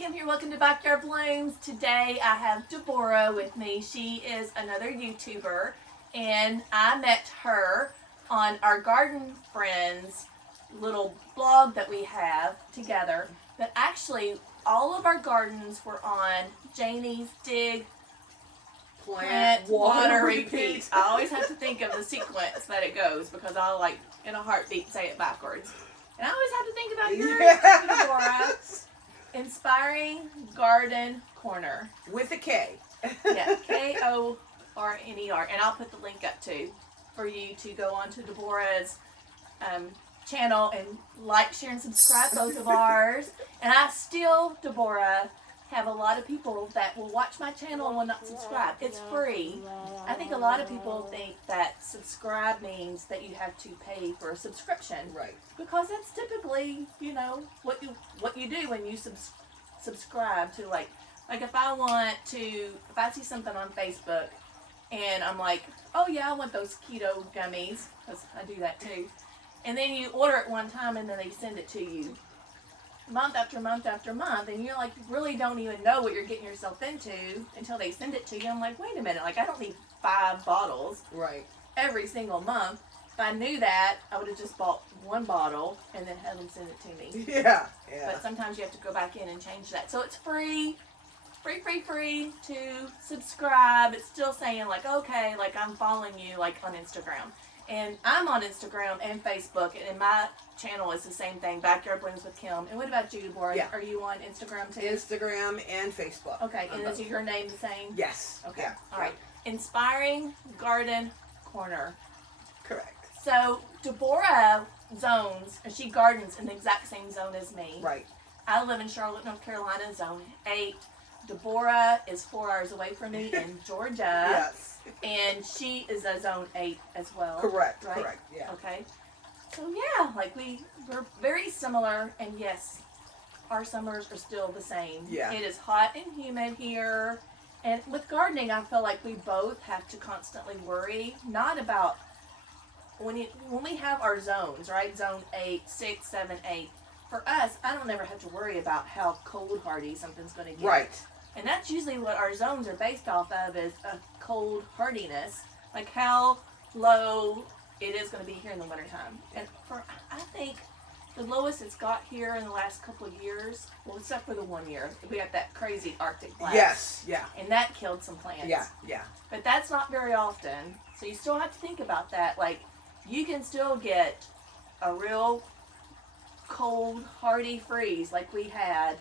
Kim here. Welcome to Backyard Blooms. Today I have Deborrah with me. She is another YouTuber, and I met her on our Garden Friends little blog that we have together. But actually, all of our gardens were on Janie's Dig Plant Water Repeat. I always have to think of the sequence that it goes because I'll like in a heartbeat say it backwards. And I always have to think about yours, Deborrah. Inspiring Garden Corner. With a K. Yeah, Korner. And I'll put the link up too for you to go on to Deborrah's channel and like, share, and subscribe both of ours. And I still, Deborrah, have a lot of people that will watch my channel and will not subscribe. It's free. I think a lot of people think that subscribe means that you have to pay for a subscription. Right. Because that's typically, you know, what you do when you subscribe to like if I see something on Facebook and I'm like, oh yeah, I want those keto gummies, because I do that too. And then you order it one time and then they send it to you month after month after month, and you're like, really don't even know what you're getting yourself into until they send it to you. I'm like, wait a minute, like I don't need 5 bottles every single month. If I knew that, I would have just bought 1 bottle and then had them send it to me. Yeah. But sometimes you have to go back in and change that. So it's free to subscribe. It's still saying like, okay, like I'm following you like on Instagram. And I'm on Instagram and Facebook, and my channel is the same thing, Backyard Blooms with Kim. And what about you, Deborrah? Yeah. Are you on Instagram too? Instagram and Facebook. Okay, and is your name the same? Yes. Okay, Yeah. all right. Inspiring Garden Corner. Correct. So Deborrah zones, and she gardens in the exact same zone as me. Right. I live in Charlotte, North Carolina, zone 8. Deborrah is 4 hours away from me in Georgia. Yes. And she is a zone 8 as well. Correct. Right? Correct. Yeah. Okay. So yeah, like we're very similar, and yes, our summers are still the same. Yeah. It is hot and humid here. And with gardening, I feel like we both have to constantly worry, not about when we have our zones, right? Zone 8, 6, 7, 8. For us, I don't ever have to worry about how cold hardy something's going to get. Right. And that's usually what our zones are based off of, is a cold hardiness, like how low it is going to be here in the wintertime. And I think the lowest it's got here in the last couple of years, well, except for the 1 year, we got that crazy Arctic blast. Yes. Yeah. And that killed some plants. Yeah. Yeah. But that's not very often, so you still have to think about that. Like, you can still get a real cold, hardy freeze like we had,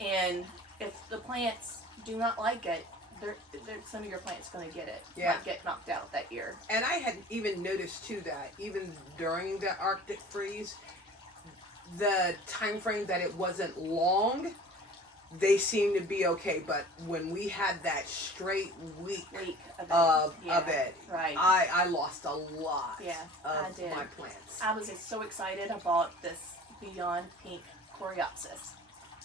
and if the plants do not like it, some of your plants going to get it. Yeah. Might get knocked out that year. And I had even noticed too that even during the Arctic freeze, the time frame that it wasn't long, they seemed to be okay. But when we had that straight week of it, right. I lost a lot of I did. my plants. I was just so excited. I bought this Beyond Pink Coreopsis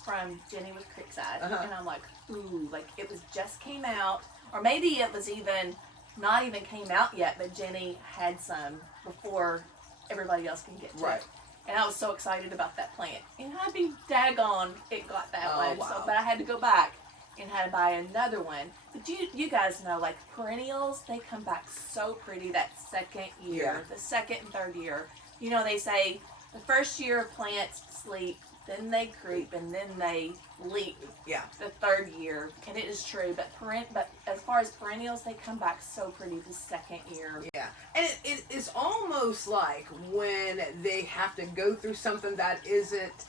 from Jenny with Creekside, and I'm like, ooh, like it was just came out, or maybe it was even not even came out yet, but Jenny had some before everybody else can get to it. And I was so excited about that plant, and I'd be daggone it got that one. Wow. So, but I had to go back and had to buy another one. But you guys know, like perennials, they come back so pretty that second year, the second and third year. You know, they say the first year plants sleep, then they creep, and then they leap. Yeah. The third year, and it is true. But as far as perennials, they come back so pretty the second year. Yeah, and it is almost like when they have to go through something that isn't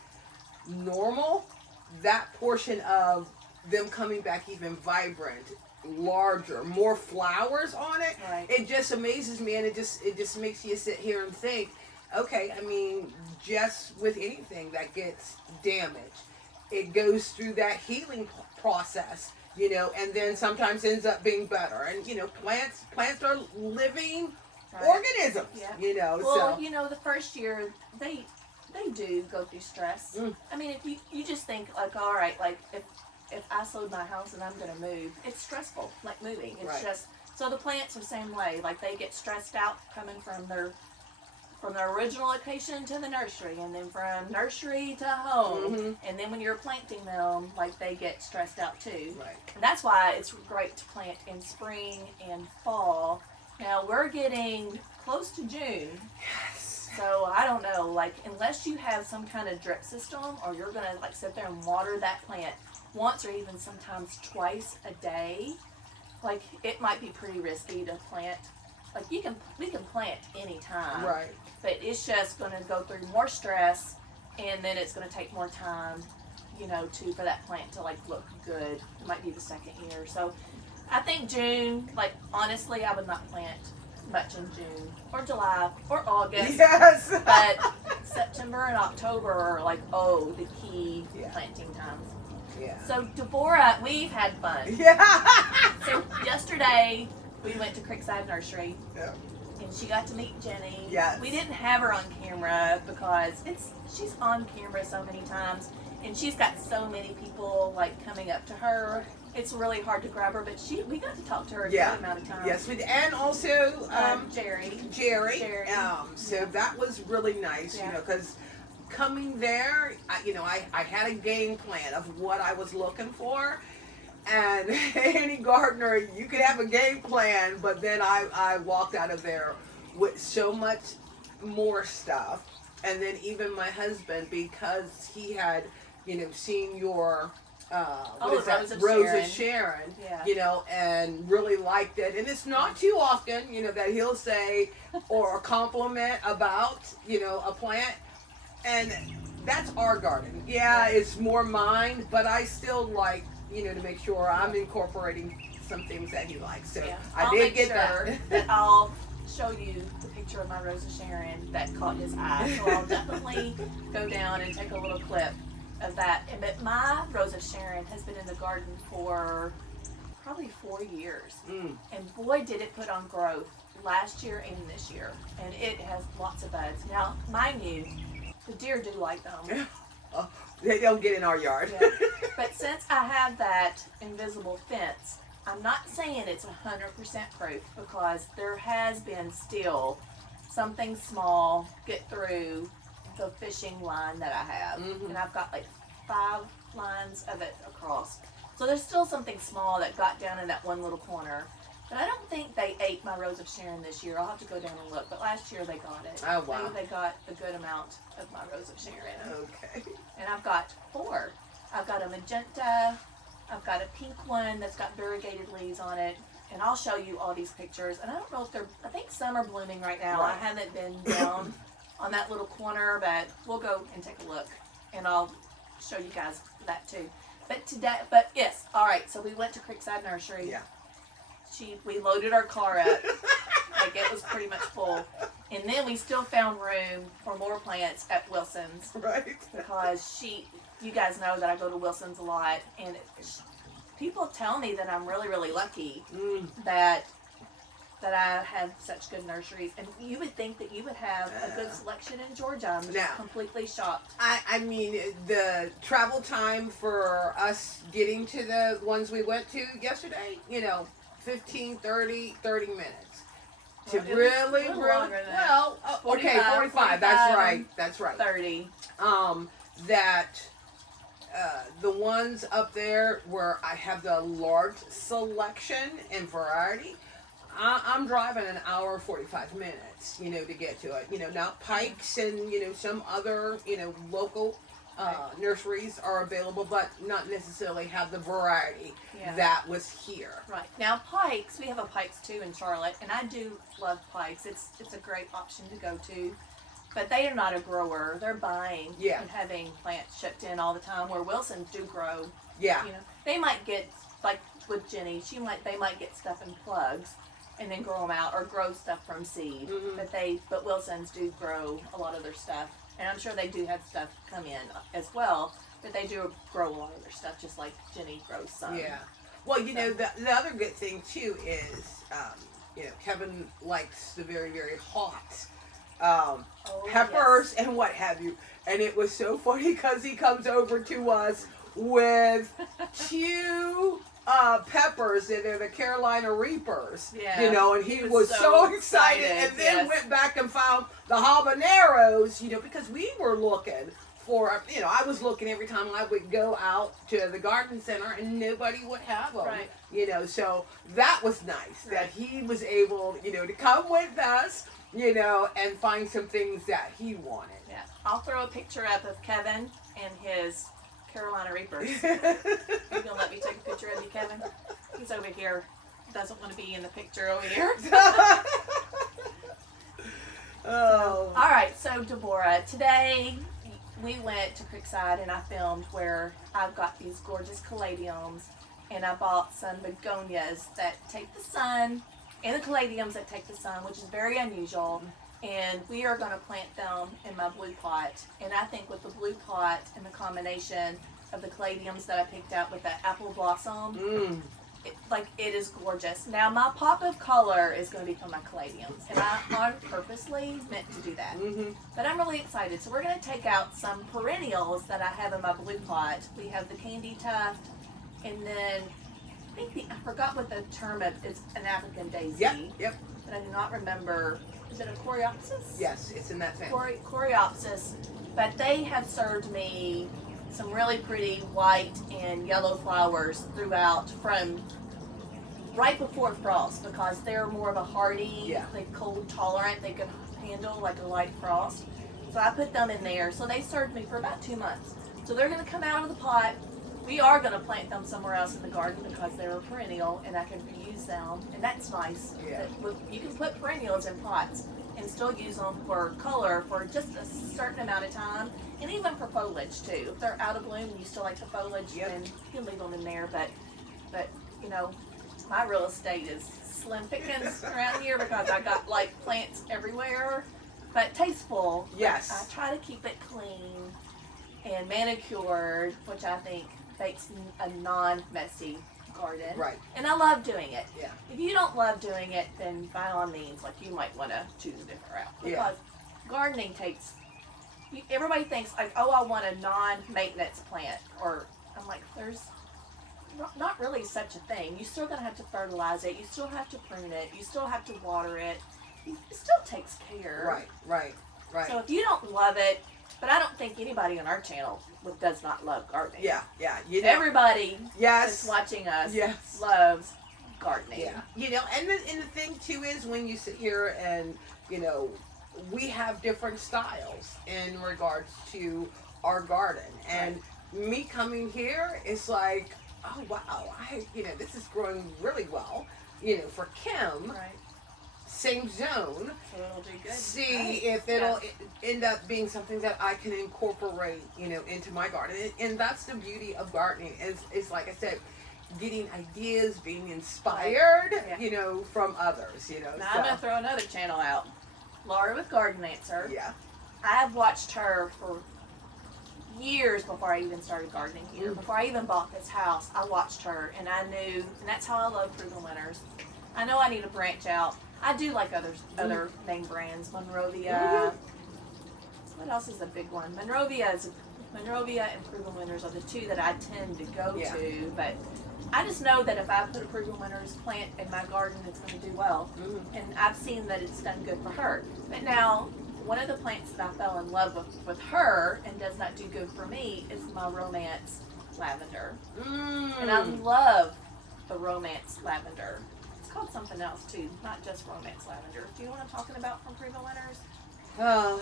normal, that portion of them coming back even vibrant, larger, more flowers on it. Right. It just amazes me, and it just makes you sit here and think. Okay, I mean, just with anything that gets damaged, it goes through that healing process, you know, and then sometimes ends up being better. And, you know, plants are living organisms, you know. Well, so. you know, the first year, they do go through stress. I mean, if you just think, like, all right, like, if I sold my house and I'm going to move, it's stressful, like moving. It's just, so the plants are the same way. Like, they get stressed out coming from their from the original location to the nursery, and then from nursery to home, and then when you're planting them, like, they get stressed out too. Right. And that's why it's great to plant in spring and fall. Now we're getting close to June. Yes. So I don't know, like, unless you have some kind of drip system, or you're gonna like sit there and water that plant once or even sometimes twice a day, like, it might be pretty risky to plant. Like, we can plant anytime, Right. but it's just gonna go through more stress, and then it's gonna take more time, you know, for that plant to like look good. It might be the second year. So I think June, like, honestly, I would not plant much in June or July or August. Yes. But September and October are like, the key planting times. Yeah. So Deborrah, we've had fun. Yeah. So yesterday we went to Creekside Nursery. Yeah. And she got to meet Jenny. Yes. We didn't have her on camera because she's on camera so many times, and she's got so many people like coming up to her. It's really hard to grab her, but we got to talk to her a good amount of time. Yes, we did. And also Jerry. So that was really nice, you know, because coming there, I had a game plan of what I was looking for. And any gardener, you could have a game plan, but then I walked out of there with so much more stuff. And then even my husband, because he had, seen your Rosa Sharon, and really liked it. And it's not too often, that he'll say or compliment about, a plant. And that's our garden. Yeah, it's more mine, but I still like, to make sure I'm incorporating some things that he likes. So I did get that. I'll show you the picture of my Rosa Sharon that caught his eye. So I'll definitely go down and take a little clip of that. But my Rosa Sharon has been in the garden for probably 4 years. And boy, did it put on growth last year and this year. And it has lots of buds. Now, mind you, the deer do like them. They don't get in our yard. But since I have that invisible fence, I'm not saying it's 100% proof, because there has been still something small get through the fishing line that I have. And I've got like 5 lines of it across. So there's still something small that got down in that one little corner. But I don't think they ate my Rose of Sharon this year. I'll have to go down and look. But last year they got it. Oh, wow. They got a good amount of my Rose of Sharon. Okay. And I've got 4. I've got a magenta. I've got a pink one that's got variegated leaves on it. And I'll show you all these pictures. And I don't know if I think some are blooming right now. Right. I haven't been down on that little corner, but we'll go and take a look. And I'll show you guys that too. But yes, all right. So we went to Creekside Nursery. Yeah. We loaded our car up, like it was pretty much full, and then we still found room for more plants at Wilson's, right? Because you guys know that I go to Wilson's a lot, and people tell me that I'm really, really lucky that I have such good nurseries, and you would think that you would have a good selection in Georgia. I'm just completely shocked. I mean, the travel time for us getting to the ones we went to yesterday, 15, 30 minutes. To really, well, okay, 45, that's right. 30. The ones up there where I have the large selection and variety, I'm driving an hour 45 minutes, to get to it. Now Pikes and, some other, local nurseries are available, but not necessarily have the variety that was here. Right. Now Pikes, we have a Pikes too in Charlotte, and I do love Pikes. It's a great option to go to. But they are not a grower. They're buying and having plants shipped in all the time, where Wilsons do grow. Yeah. They might get, like with Jenny, they might get stuff in plugs and then grow them out, or grow stuff from seed. But Wilsons do grow a lot of their stuff. And I'm sure they do have stuff come in as well, but they do grow a lot of their stuff, just like Jenny grows some. Yeah. Well, the other good thing too is, Kevin likes the very, very hot peppers and what have you. And it was so funny because he comes over to us with 2 peppers, and they're the Carolina Reapers. Yeah. You know, and he was so excited, and then yes. went back and found the habaneros, you know, because we were looking for, you know, I was looking every time I would go out to the garden center, and nobody would have them. Right. You know, so that was nice that he was able, you know, to come with us, you know, and find some things that he wanted. Yeah. I'll throw a picture up of Kevin and his Carolina Reapers. You gonna let me take a picture of you, Kevin? He's over here. Doesn't want to be in the picture over here. Oh. All right, so Deborah, today we went to Creekside and I filmed where I've got these gorgeous caladiums, and I bought some begonias that take the sun, and the caladiums that take the sun, which is very unusual. And we are going to plant them in my blue pot. And I think with the blue pot and the combination of the caladiums that I picked out with that apple blossom, it is gorgeous. Now my pop of color is going to be from my caladiums, and I purposely meant to do that. But I'm really excited. So we're going to take out some perennials that I have in my blue pot. We have the candy tuft, and then I forgot what the term of it's an African daisy. Yep. But I do not remember. Is it a coreopsis? Yes, it's in that family. Coreopsis. But they have served me some really pretty white and yellow flowers throughout from right before frost, because they're more of a hardy, like cold tolerant. They can handle like a light frost. So I put them in there. So they served me for about 2 months. So they're going to come out of the pot. We are going to plant them somewhere else in the garden because they're a perennial and I can reuse them. And that's nice. Yeah. You can put perennials in pots and still use them for color for just a certain amount of time. And even for foliage too. If they're out of bloom and you still like the foliage, then you can leave them in there. But you know, my real estate is slim pickings around here because I got like plants everywhere. But tasteful. Yes. I try to keep it clean and manicured, which I think makes a non-messy garden. Right. And I love doing it. Yeah. If you don't love doing it, then by all means, like, you might want to choose a different route. Because gardening takes, everybody thinks like, oh, I want a non-maintenance plant. Or I'm like, there's not really such a thing. You're still going to have to fertilize it. You still have to prune it. You still have to water it. It still takes care. Right. So if you don't love it, but I don't think anybody on our channel does not love gardening. Yeah. You know, everybody that's watching us loves gardening. Yeah. You know, and the thing too is when you sit here and, you know, we have different styles in regards to our garden. And me coming here, it's like, oh wow, this is growing really well. You know, for Kim, same zone. So it'll do good. See if it'll end up being something that I can incorporate, you know, into my garden. And that's the beauty of gardening. Is like I said, getting ideas, being inspired, you know, from others. You know. Now I'm gonna throw another channel out. Laura with Garden Answer. Yeah. I've watched her for years before I even started gardening here. Before I even bought this house, I watched her, and I knew, and that's how I love Frugal Winters. I know I need to branch out. I do like other name brands. Monrovia. What else is a big one? Monrovia and Frugal Winters are the two that I tend to go to. But I just know that if I put a Frugal Winters plant in my garden, it's going to do well. And I've seen that it's done good for her. But now, one of the plants that I fell in love with her and does not do good for me is my romance lavender. And I love the romance lavender. It's called something else too, not just romance lavender. Do you know what I'm talking about from Frugal Winters?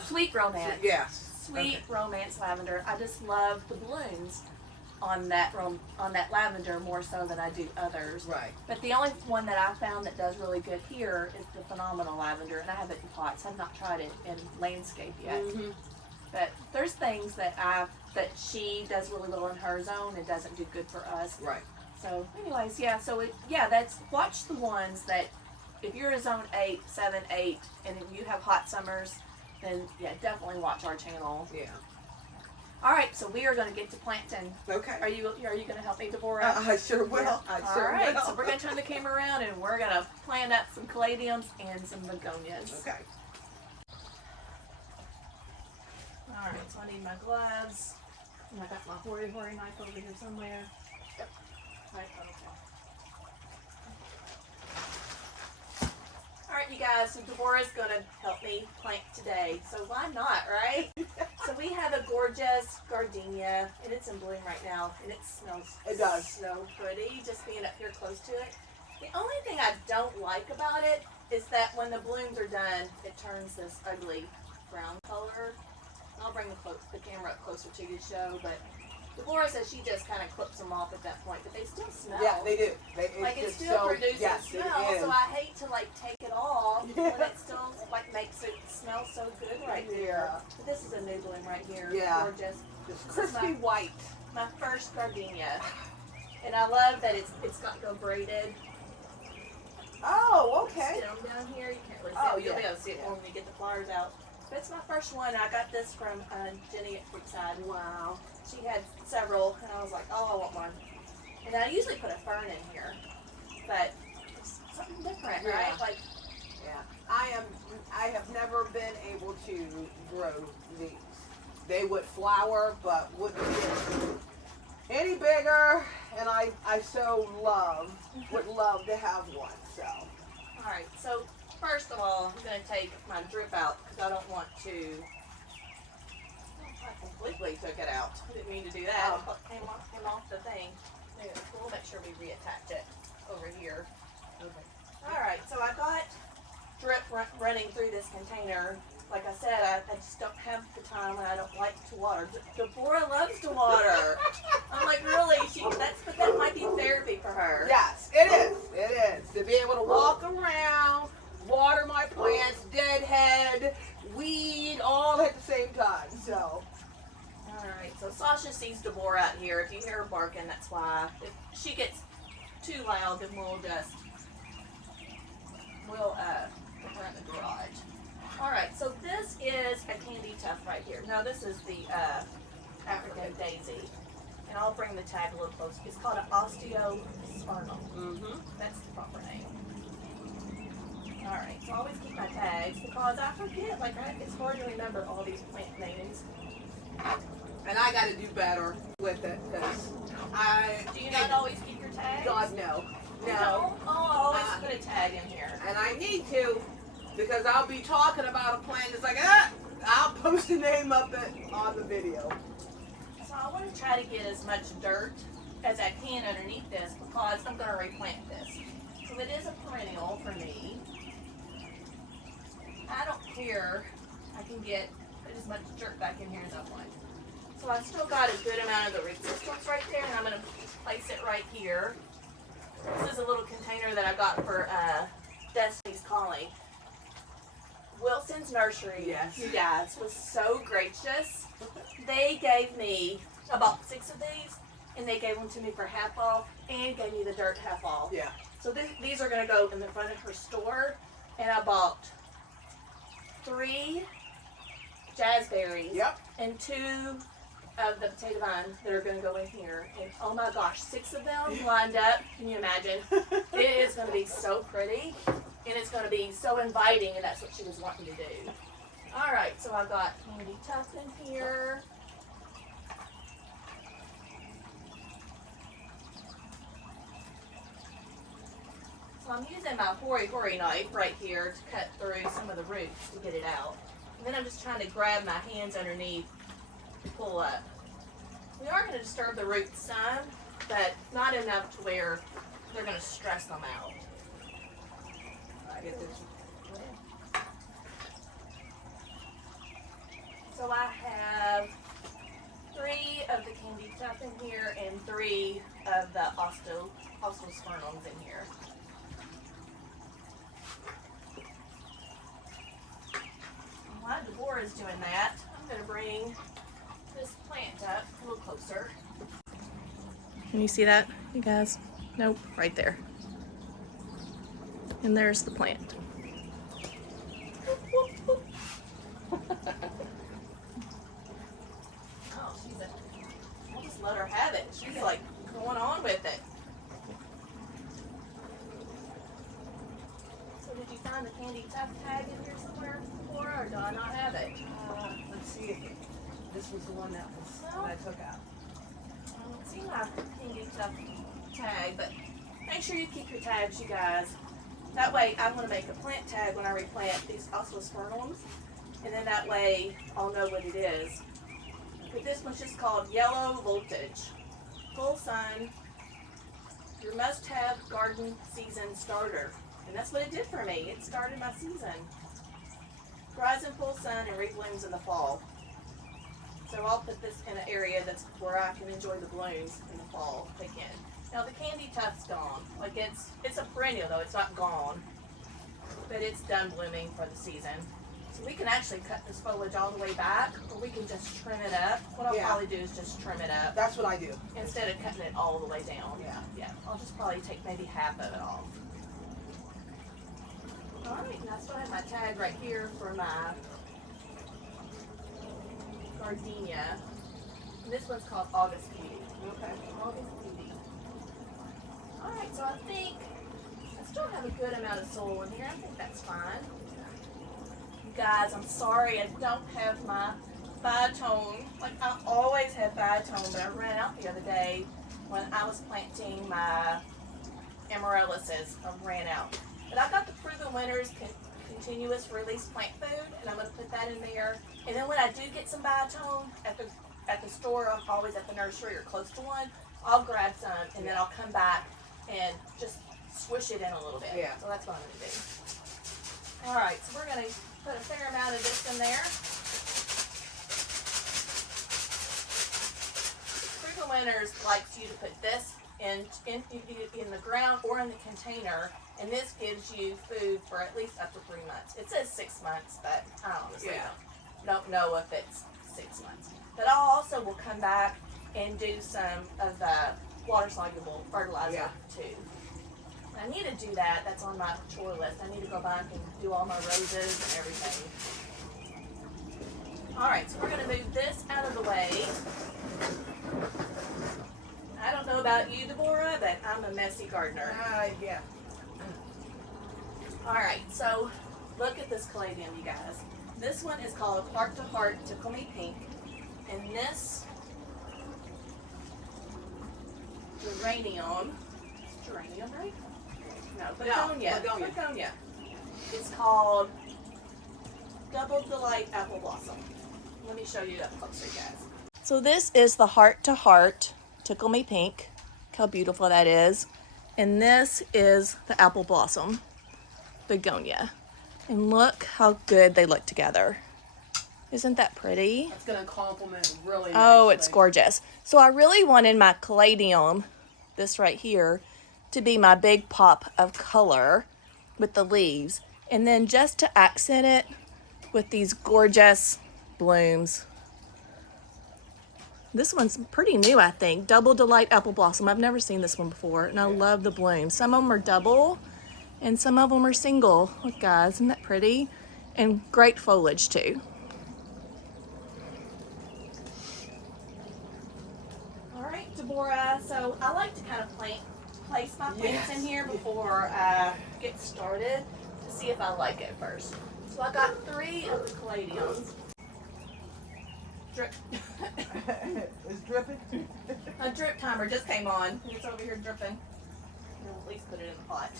Sweet romance. Yes. Sweet romance lavender. I just love the blooms on that lavender more so than I do others. Right. But the only one that I found that does really good here is the phenomenal lavender, and I have it in pots. I've not tried it in landscape yet. But there's things that she does really well in her zone and doesn't do good for us. Right. So anyways, watch the ones that, if you're a zone 8, 7, 8, and if you have hot summers, then definitely watch our channel. Yeah. All right, so we are going to get to planting. Okay. Are you going to help me, Deborah? I sure will. Yeah. All right, so we're going to turn the camera around and we're going to plant up some caladiums and some begonias. Okay. All right, so I need my gloves. And I got my hori knife over here somewhere. Right, okay. guys, so Deborah's gonna help me plant today. So why not, right? So we have a gorgeous gardenia, and it's in bloom right now, and it smells so pretty just being up here close to it. The only thing I don't like about it is that when the blooms are done, it turns this ugly brown color. I'll bring the camera up closer to you to show, but Deborah says she just kind of clips them off at that point, but they still smell. Yeah, they do. It still produces smell, so I hate to like take it off when it still like makes it smell so good right there. But this is a new bloom right here. Yeah. Gorgeous. It's crispy white. My first gardenia. And I love that it's got go braided. Oh, okay. Stem down here. You can't really see it. You'll be able to see it more when you get the flowers out. But it's my first one. I got this from Jenny at Creekside. Wow. She had several, and I was like, oh, I want one. And I usually put a fern in here, but it's something different, right? Like, yeah. I have never been able to grow these. They would flower, but wouldn't get any bigger. And I would love to have one. So. All right. So first of all, I'm going to take my drip out because I don't want to. I completely took it out. I didn't mean to do that. It came off the thing. We'll make sure we reattach it over here. Okay. All right. So I got drip running through this container. Like I said, I just don't have the time and I don't like to water. Deborah loves to water. I'm like, really? But that might be therapy for her. Yes, it is. It is. To be able to walk around, water my plants, deadhead, weed, all at the same time. So. Alright, so Sasha sees Deborah out here. If you hear her barking, that's why. If she gets too loud, then we'll put her in the garage. Alright, so this is a candy tuft right here. Now this is the African daisy. And I'll bring the tag a little closer. It's called an osteospermum. That's the proper name. Alright, so I always keep my tags because I forget, it's hard to remember all these plant names. And I got to do better with it because Do you not always keep your tags? God, no. No. Oh, I always put a tag in here. And I need to because I'll be talking about a plant. It's like, I'll post the name of it on the video. So I want to try to get as much dirt as I can underneath this because I'm going to replant this. So it is a perennial for me. I don't care. I can get as much dirt back in here as I want. So I've still got a good amount of the resistance right there, and I'm going to place it right here. This is a little container that I got for Destiny's Calling. Wilson's Nursery, yes, you guys, was so gracious. They gave me about 6 of these, and they gave them to me for half off, and gave me the dirt half off. Yeah. So these are going to go in the front of her store, and I bought 3 jazzberries and 2 of the potato vine that are going to go in here. And oh my gosh, 6 of them lined up. Can you imagine? It is going to be so pretty, and it's going to be so inviting, and that's what she was wanting to do. All right, so I've got candy tuft in here. So I'm using my hori knife right here to cut through some of the roots to get it out. And then I'm just trying to grab my hands underneath to pull up. We are going to disturb the roots some, but not enough to where they're going to stress them out. Get this. So I have 3 of the candy tuft in here and 3 of the osteospermums in here. While Deborah is doing that, I'm going to bring this plant up a little closer. Can you see that, you guys? Nope, right there. And there's the plant. I'll just let her have it. She's like going on with it. So did you find the candy tuft tag in here somewhere before, or do I not have it? Let's see. This was the one that I took out. I don't see my candy tuft tag, but make sure you keep your tags, you guys. That way, I want to make a plant tag when I replant these oscillospermums, and then that way I'll know what it is. But this one's just called Yellow Voltage. Full sun, your must-have garden season starter. And that's what it did for me. It started my season. Grows in full sun and reblooms in the fall. So I'll put this in an area that's where I can enjoy the blooms in the fall again. Now the candy tuft's gone. Like it's a perennial though, it's not gone. But it's done blooming for the season. So we can actually cut this foliage all the way back, or we can just trim it up. What I'll probably do is just trim it up. That's what I do. Instead of cutting it all the way down. Yeah. Yeah. I'll just probably take maybe half of it off. Alright, and I still have my tag right here for my gardenia. And this one's called August Beauty. Okay. August Beauty. Alright, so I think I still have a good amount of soil in here. I think that's fine. You guys, I'm sorry I don't have my bitone. Like I always have bitone, but I ran out the other day when I was planting my amaryllises. I ran out. But I got the Proven Winners continuous release plant food, and I'm going to put that in there. And then when I do get some bitone at the store, I'm always at the nursery or close to one, I'll grab some and then I'll come back and just swish it in a little bit. Yeah. So that's what I'm going to do. Alright, so we're going to put a fair amount of this in there. Proven Winners likes you to put this in the ground or in the container, and this gives you food for at least up to 3 months. It says 6 months, but I honestly don't know if it's 6 months. But I also will come back and do some of the water-soluble fertilizer too. I need to do that. That's on my chore list. I need to go back and do all my roses and everything. Alright, so we're going to move this out of the way. I don't know about you, Deborah, but I'm a messy gardener. Yeah. Alright, so look at this caladium, you guys. This one is called Heart to Heart Tickle Me Pink. And this geranium, right? No, begonia. Begonia. It's called Double Delight Apple Blossom. Let me show you up closer, guys. So this is the Heart to Heart Tickle Me Pink. Look how beautiful that is. And this is the Apple Blossom begonia. And look how good they look together. Isn't that pretty? It's going to complement really nicely. Oh, it's gorgeous. So I really wanted my caladium, this right here, to be my big pop of color with the leaves. And then just to accent it with these gorgeous blooms. This one's pretty new, I think. Double Delight Apple Blossom. I've never seen this one before, and I love the blooms. Some of them are double, and some of them are single. Look, guys, isn't that pretty? And great foliage, too. All right, Deborah. So I like to kind of place my plants in here before I get started to see if I like it first. So I got 3 of the caladiums. Drip. It's dripping. A drip timer just came on. And it's over here dripping. We'll at least put it in the pot.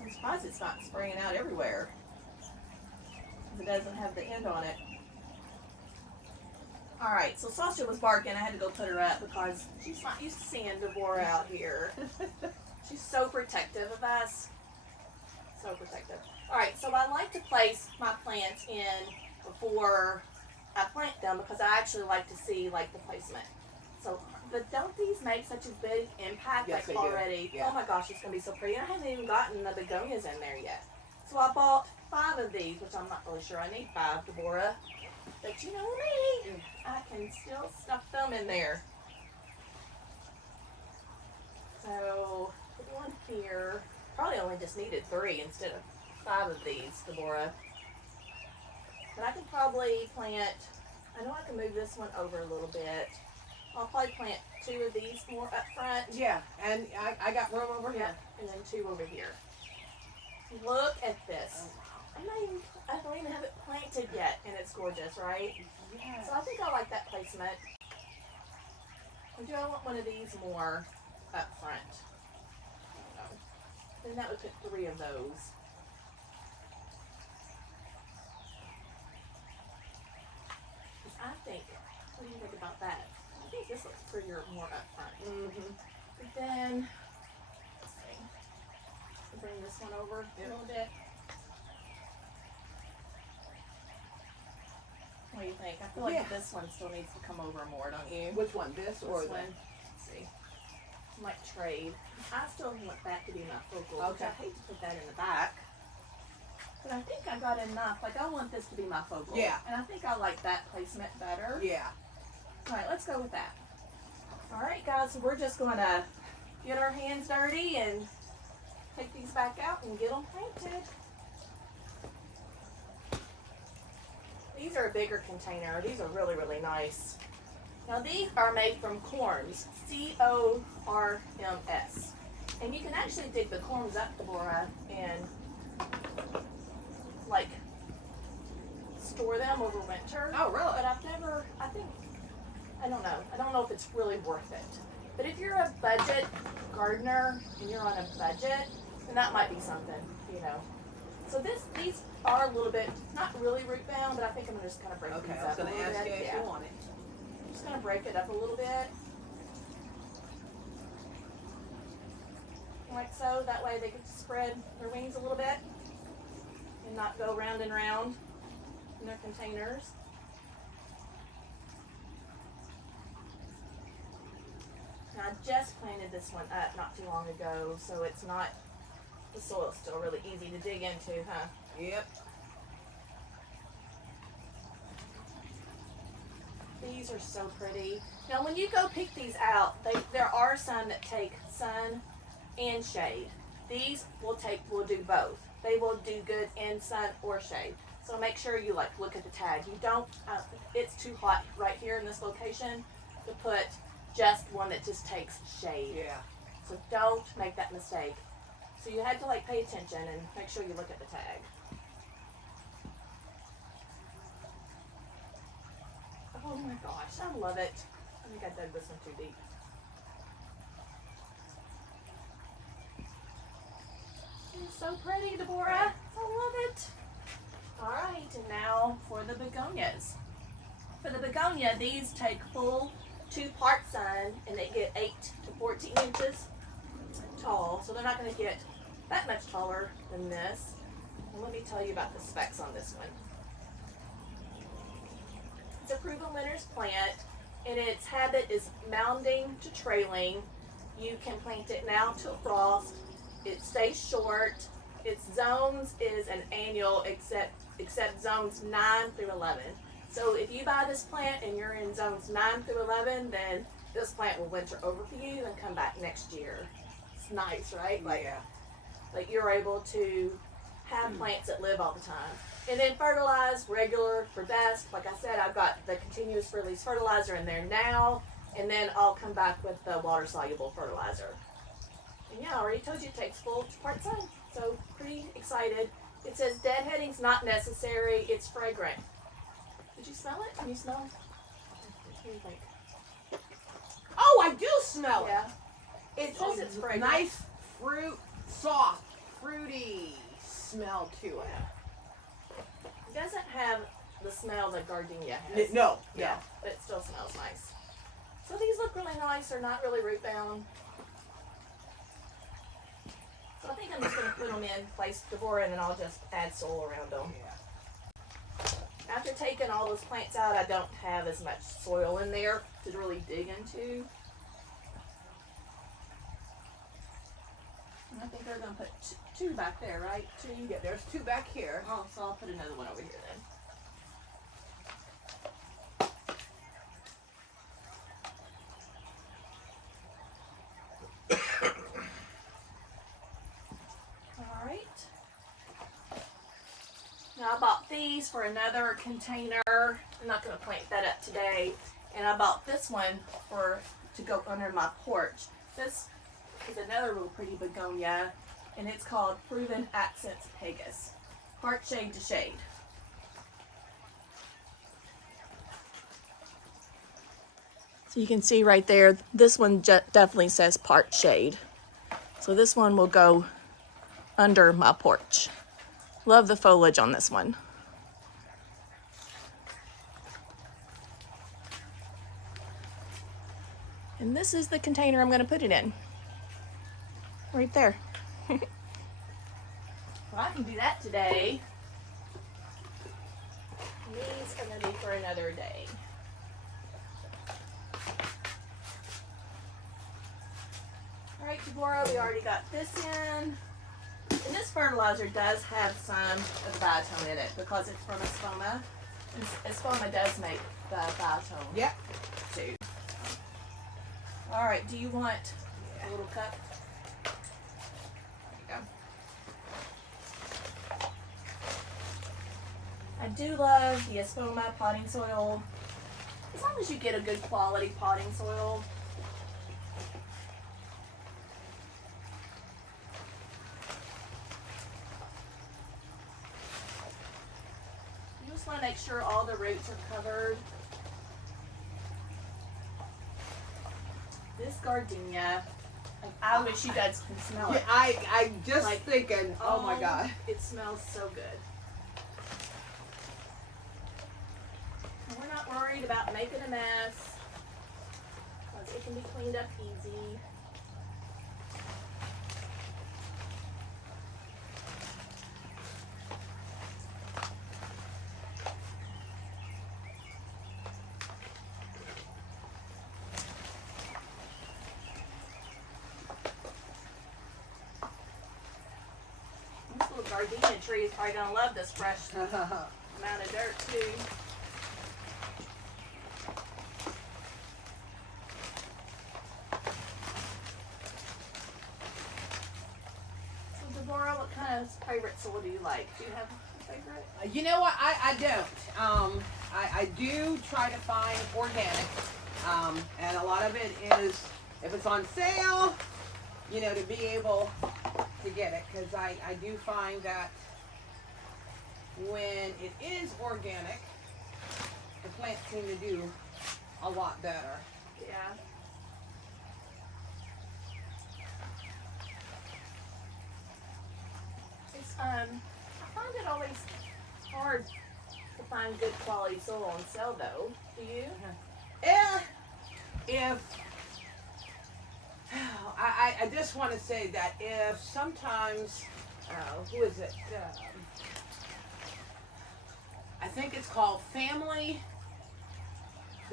I'm surprised it's not spraying out everywhere. It doesn't have the end on it. Alright, so Sasha was barking. I had to go put her up because she's not used to seeing Deborah out here. She's so protective of us. So protective. Alright, so I like to place my plants in before I plant them because I actually like to see like the placement. So, but don't these make such a big impact Yes, like they do. already? Yeah. Oh my gosh, it's gonna be so pretty. I haven't even gotten the begonias in there yet. So I bought 5 of these, which I'm not really sure I need 5, Deborah. But you know me, I can still stuff them in there. So put one here. Probably only just needed 3 instead of 5 of these, Deborah. But I can probably plant, I know I can move this one over a little bit. I'll probably plant 2 of these more up front. Yeah, and I got room over here. And then 2 over here. Look at this. I don't even have it planted yet, and it's gorgeous, right? Yes. So I think I like that placement. Or do I want one of these more up front? And that would put 3 of those. I think, what do you think about that? I think this looks prettier, more up front. Mm-hmm. But then, let's see, bring this one over a little bit. What do you think? I feel like this one still needs to come over more, don't you? Which one, this or This the? one. Let's see. Might trade. I still want that to be my focal. Okay. I hate to put that in the back. But I think I got enough. Like, I want this to be my focal. Yeah. And I think I like that placement better. Yeah. Alright, let's go with that. Alright, guys, so we're just going to get our hands dirty and take these back out and get them painted. These are a bigger container. These are really, really nice. Now, these are made from corms. C-O-R-M-S. And you can actually dig the corms up, Deborrah, and like store them over winter. Oh, really? But I've never, I don't know. I don't know if it's really worth it. But if you're a budget gardener and you're on a budget, then that might be something, you know. So these are a little bit, not really root bound, but I think I'm gonna just kind of break these Okay, I up was a going to little ask bit. you if you want it. Just gonna break it up a little bit. Like so, that way they can spread their wings a little bit and not go round and round in their containers. Now, I just planted this one up not too long ago, so it's not, the soil's still really easy to dig into, huh? Yep. These are so pretty. Now, when you go pick these out, there are some that take sun and shade. These will do both. They will do good in sun or shade. So make sure you look at the tag. You don't, it's too hot right here in this location to put just one that just takes shade. Yeah. So don't make that mistake. So you had to pay attention and make sure you look at the tag. Oh my gosh, I love it. I think I dug this one too deep. It's so pretty, Deborrah. I love it. Alright, and now for the begonias. For the begonia, these take full 2-part sun and they get 8 to 14 inches tall. So they're not going to get that much taller than this. And let me tell you about the specs on this one. It's a proven winter's plant, and its habit is mounding to trailing. You can plant it now till frost. It stays short. Its zones is an annual, except zones 9 through 11. So if you buy this plant and you're in zones 9 through 11, then this plant will winter over for you and come back next year. It's nice, right? Like you're able to have plants that live all the time. And then fertilize regular for best. Like I said, I've got the continuous release fertilizer in there now, and then I'll come back with the water soluble fertilizer. And yeah, I already told you it takes full part sun, so pretty excited. It says deadheading's not necessary, it's fragrant. Did you smell it? Can you smell it? What do you think? Oh, I do smell it. Yeah. It says it's fragrant. Nice fruit, soft, fruity smell to it. It doesn't have the smell that gardenia has. No. Yeah, but it still smells nice. So these look really nice. They're not really root bound. So I think I'm just going to put them in place, Deborah, and then I'll just add soil around them. Yeah. After taking all those plants out, I don't have as much soil in there to really dig into. And I think they're going to put 2 back there, right? 2. Yeah, there's 2 back here. Oh, so I'll put another one over here then. Alright. Now I bought these for another container. I'm not going to plant that up today. And I bought this one to go under my porch. This is another real pretty begonia, and it's called Proven Accents Pegas. Part shade to shade. So you can see right there, this one definitely says part shade. So this one will go under my porch. Love the foliage on this one. And this is the container I'm going to put it in. Right there. Well, I can do that today. These going to be for another day. Alright, Deborrah, we already got this in. And this fertilizer does have some of the biotone in it because it's from Espoma. And Espoma does make the biotone. Yep. Too. Alright, do you want a little cup? There you go. I do love the Espoma potting soil. As long as you get a good quality potting soil. You just want to make sure all the roots are covered. This gardenia, like, I wish you guys can smell it. I just Like, thinking, oh my God. It smells so good. And we're not worried about making a mess because it can be cleaned up easy. This little gardenia tree is probably going to love this fresh amount of dirt too. So Deborrah, what kind of favorite soil do you like? Do you have a favorite? You know what? I don't. I do try to find organic, and a lot of it is if it's on sale, you know, to be able to get it, because I do find that when it is organic, the plants seem to do a lot better. Yeah. It's I find it always hard to find good quality soil and sell though. Do you? If I just want to say that if sometimes, who is it? I think it's called the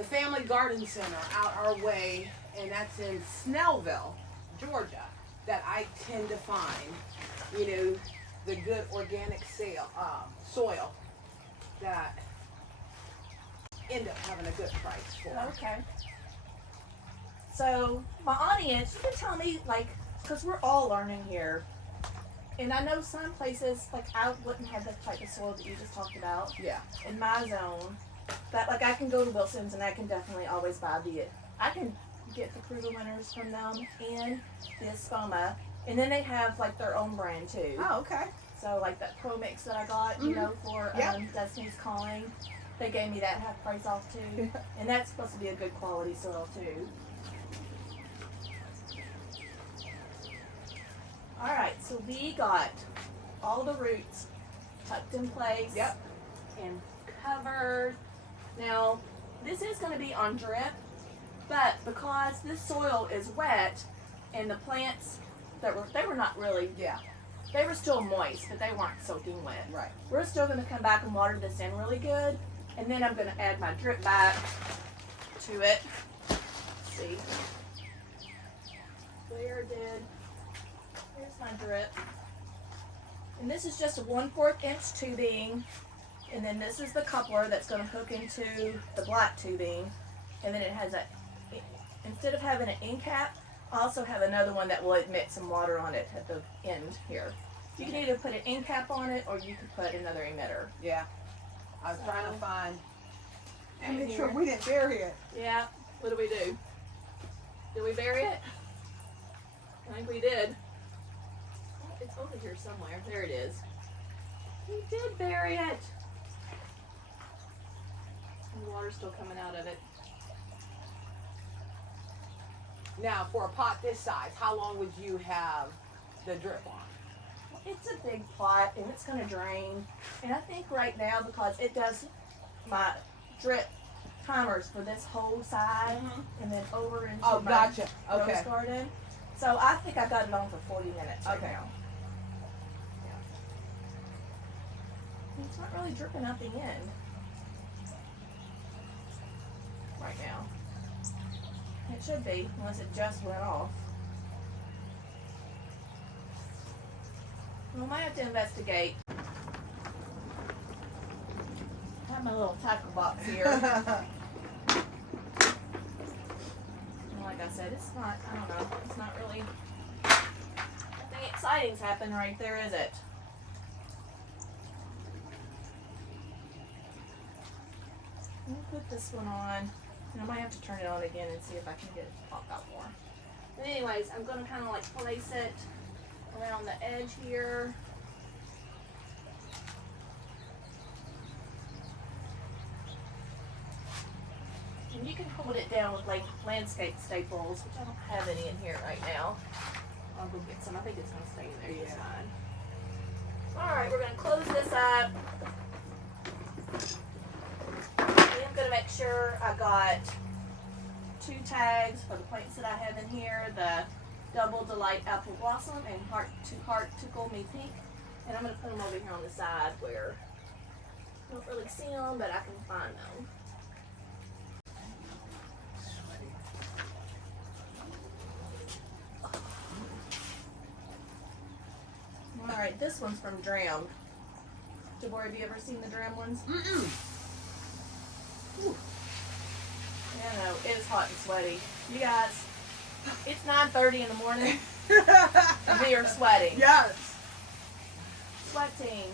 Family Garden Center out our way, and that's in Snellville, Georgia, that I tend to find, you know, the good organic soil that end up having a good price for. Okay. So my audience, you can tell me, like, because we're all learning here, and I know some places, like, I wouldn't have the type of soil that you just talked about Yeah. in my zone. But like, I can go to Wilson's and I can definitely always buy I can get the Kruger winners from them and the Espoma, and then they have like their own brand too. Oh, okay. So like that Pro Mix that I got, you know, for Yep. Destiny's Calling, they gave me that half price off too, and that's supposed to be a good quality soil too. All right, so we got all the roots tucked in place. Yep. And covered. Now, this is going to be on drip, but because this soil is wet and the plants they were not really, Yeah. they were still moist, but they weren't soaking wet. Right. We're still going to come back and water this in really good, and then I'm going to add my drip back to it. Let's see. Here's my drip. And this is just a 1/4 inch tubing, and then this is the coupler that's going to hook into the black tubing, and then it has a, instead of having an end cap, I also have another one that will admit some water on it at the end here. You can either put an end cap on it, or you could put another emitter. Yeah. I was trying to find and Right make sure here. we didn't bury it. Yeah, what do we do? Did we bury it? I think we did. Oh, it's over here somewhere. There it is. We did bury it. And the water's still coming out of it. Now, for a pot this size, how long would you have the drip on? it's a big pot and it's going to drain. And I think right now, because it does my drip timers for this whole side and then over into my gotcha. rose Okay. garden. So I think I got it on for 40 minutes right Okay. now. Yeah. It's not really dripping at the end right now. It should be, unless it just went off. We might have to investigate. I have my little tackle box here. And like I said, it's not, I don't know, it's not really, nothing exciting's happened right there, is it? Let me put this one on. And I might have to turn it on again and see if I can get it to pop out more. But anyways, I'm going to kind of like place it around the edge here. And you can hold it down with like landscape staples, which I don't have any in here right now. I'll go get some. I think it's going to stay in there just fine. Alright, we're going to close this up. I'm going to make sure I got 2 tags for the plants that I have in here. The Double Delight Apple Blossom and Heart to Heart Tickle Me Pink. And I'm going to put them over here on the side where I don't really see them, but I can find them. Alright, this one's from Dram. Deborah, have you ever seen the Dram ones? Mm-mm. Yeah, no, it is hot and sweaty. You guys, it's 9:30 in the morning and we are sweating. Yes. Sweating.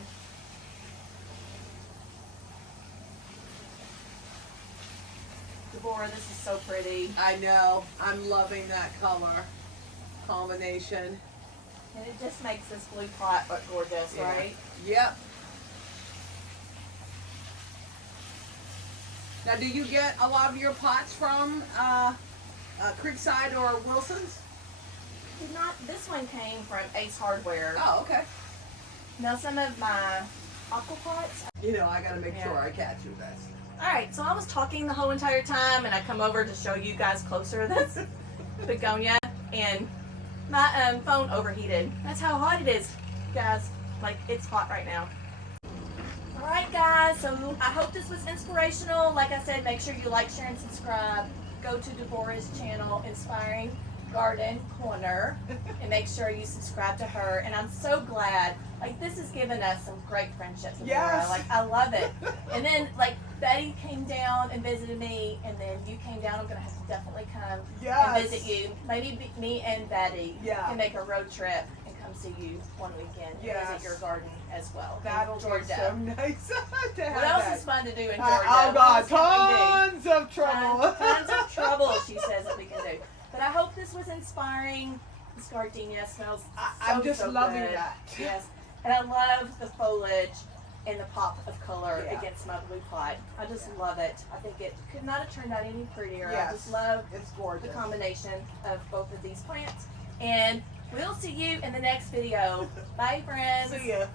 Deborah, this is so pretty. I know. I'm loving that color combination. And it just makes this blue pot look gorgeous, Yeah. right? Yep. Now, do you get a lot of your pots from Creekside or Wilson's? Did not, this one came from Ace Hardware. Oh, okay. Now some of my aqua pots. You know, I gotta make Yeah. sure I catch you this. Alright, so I was talking the whole entire time and I come over to show you guys closer this begonia and my phone overheated. That's how hot it is, guys. Like, it's hot right now. Alright guys, so I hope this was inspirational. Like I said, make sure you like, share, and subscribe. Go to Deborah's channel, Inspiring Garden Corner, and make sure you subscribe to her. And I'm so glad, like, this has given us some great friendships, Deborah. Yes. Like, I love it. And then, like, Betty came down and visited me, and then you came down. I'm gonna have to definitely come Yes. and visit you. Maybe me and Betty Yeah. can make a road trip and come see you one weekend and Yes. visit your garden as well. in That'll be Georgia. so nice to have What else that. is fun to do in Georgia? Oh What God, else can we do? tons of trouble. Tons of trouble, she says that we can do. But I hope this was inspiring. This gardenia smells I'm just so loving good. that. Yes. And I love the foliage and the pop of color Yeah. against my blue pot. I just love it. I think it could not have turned out any prettier. I Yes. just love It's the gorgeous. combination of both of these plants. And we'll see you in the next video. Bye, friends. See ya.